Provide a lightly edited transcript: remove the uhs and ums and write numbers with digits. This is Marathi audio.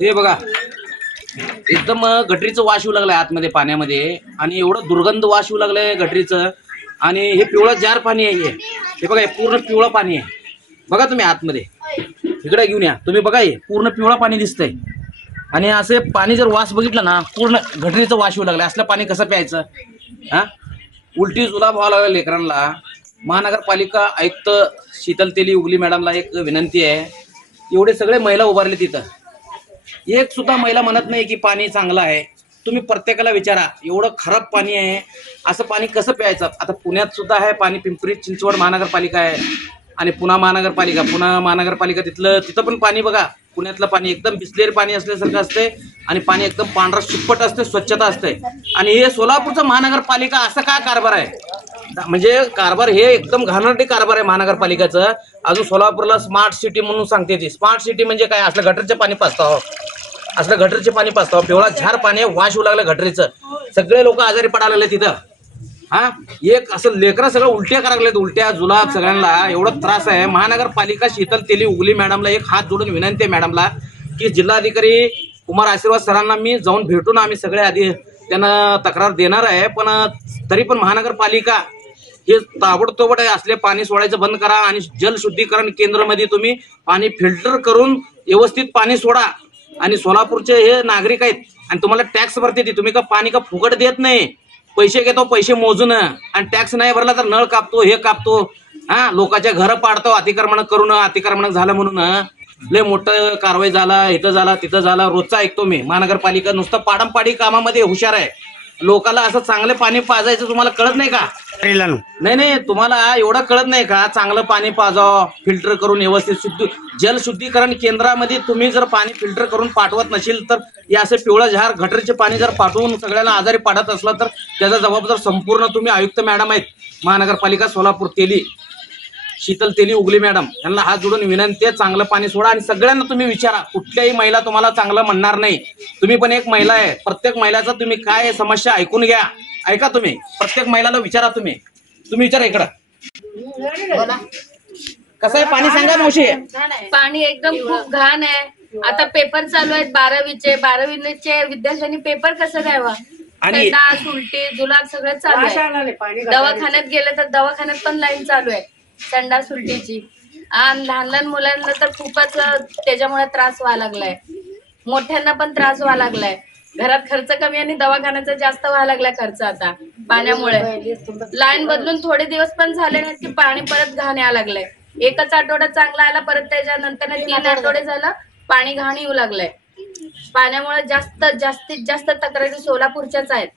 हे बघा एकदम गटरीचं वास येऊ लागलाय आतमध्ये पाण्यामध्ये आणि एवढं दुर्गंध वास येऊ लागलाय गटरीचं. आणि हे पिवळं जार पाणी आहे. हे बघा हे पूर्ण पिवळं पाणी आहे. बघा तुम्ही आतमध्ये इकडे घेऊन या तुम्ही. बघा हे पूर्ण पिवळं पाणी दिसतंय. आणि असे पाणी जर वास बघितलं ना पूर्ण गटरीचं वास येऊ लागलाय. असलं पाणी कसं प्यायचं? हा उलटी जुलाब व्हावं लागलं लेकरांना. महानगरपालिका आयुक्त शीतल तेली उगली मॅडमला एक विनंती आहे. एवढे सगळे महिला उभारले तिथं, एक सुद्धा महिला म्हणत नाही की पाणी चांगलं आहे. तुम्ही प्रत्येकाला विचारा एवढं खराब पाणी आहे असं पाणी कसं प्यायचं? आता पुण्यात सुद्धा आहे पाणी. पिंपरी चिंचवड महानगरपालिका आहे आणि पुणे महानगरपालिका तिथं पण पाणी बघा. पुण्यातलं पाणी एकदम बिसलेरी पाणी असल्यासारखं असते आणि पाणी एकदम पांढरा शुप्पट असते, स्वच्छता असते. आणि हे सोलापूरचं महानगरपालिका असं काय कारभार आहे? म्हणजे कारभार हे एकदम घाणेरडे कारभार आहे महानगरपालिकेचं. अजून सोलापूरला स्मार्ट सिटी म्हणून सांगते ती. स्मार्ट सिटी म्हणजे काय? असलं गटरचे पाणी पाचताव, असलं गटरचे पाणी पाचताव. पिवळा झार पाणी वाश होऊ लागलं गटरीचं. सगळे लोक आजारी पडायला लागले तिथं. हा एक असं लेकरं सगळं उलट्या करायला लागलेत, उलट्या जुलाब सगळ्यांना एवढा त्रास आहे. महानगरपालिका शीतल तेली उगली मॅडमला एक हात जोडून विनंती आहे मॅडमला की जिल्हाधिकारी कुमार आशीर्वाद सरांना मी जाऊन भेटून आम्ही सगळे आधी त्यांना तक्रार देणार आहे. पण तरी पण महानगरपालिका हे ताबडतोब असले पाणी सोडायचं बंद करा आणि जलशुद्धीकरण केंद्रामध्ये तुम्ही पाणी फिल्टर करून व्यवस्थित पाणी सोडा. आणि सोलापूरचे हे नागरिक आहेत आणि तुम्हाला टॅक्स भरते ती. तुम्ही का पाणी का फुकट देत नाही, पैसे घेतो पैसे मोजून. आणि टॅक्स नाही भरला तर नळ कापतो, हे कापतो. हा लोकांच्या घर पाडतो अतिक्रमण करून. अतिक्रमण झालं म्हणून लय मोठं कारवाई झाला, इथं झाला तिथं झाला. रोजचा ऐकतो मी. महानगरपालिका नुसतं पाडमपाडी कामामध्ये हुशार आहे. लोकांना असं चांगलं पाणी पाजायचं तुम्हाला कळत नाही का? नाही तुम्हाला एवढं कळत नाही का? चांगलं पाणी पाजावं फिल्टर करून व्यवस्थित. जलशुद्धीकरण केंद्रामध्ये तुम्ही जर पाणी फिल्टर करून पाठवत नसेल तर हे असे पिवळं झार गटरचे पाणी जर पाठवून सगळ्यांना आजारी पाडत असला तर त्याचा जबाबदार संपूर्ण तुम्ही आयुक्त मॅडम आहेत. महानगरपालिका सोलापूर तेली शीतल तेली उगली मॅडम यांना हात जोडून विनंती आहे, चांगलं पाणी सोडा. आणि सगळ्यांना तुम्ही विचारा, कुठल्याही महिला तुम्हाला चांगलं म्हणणार नाही. तुम्ही पण एक महिला आहे. प्रत्येक महिलाचा तुम्ही काय समस्या ऐकून घ्या. ऐका तुम्ही प्रत्येक महिलाला विचारा. तुम्ही विचारा इकडं कसं आहे पाणी सांगा मावशी. पाणी एकदम खूप घाण आहे. आता पेपर चालू आहेत 12वीचे विद्यार्थ्यांनी पेपर कसं द्यावा? आणि डास उलटी जुलाब सगळं चालू आहे. दवाखान्यात गेले तर दवाखान्यात पण लाईन चालू आहे संडास उलटीची. आणि लहान मुलांना तर खूपच त्याच्यामुळे त्रास व्हायला लागलाय. मोठ्यांना पण त्रास व्हायला लागलाय. घरात खर्च कमी आणि दवाखान्याचा जास्त व्हायला लागलाय खर्च आता पाण्यामुळे. लाईन बदलून थोडे दिवस पण झाले नाहीत की पाणी परत घाण यायला लागलंय. एकच आठवडा चांगला आला, परत त्याच्यानंतर 3 आठवडे झालं पाणी घाण येऊ लागलंय. पाण्यामुळे जास्तीत जास्त तक्रारी सोलापूरच्याच आहेत.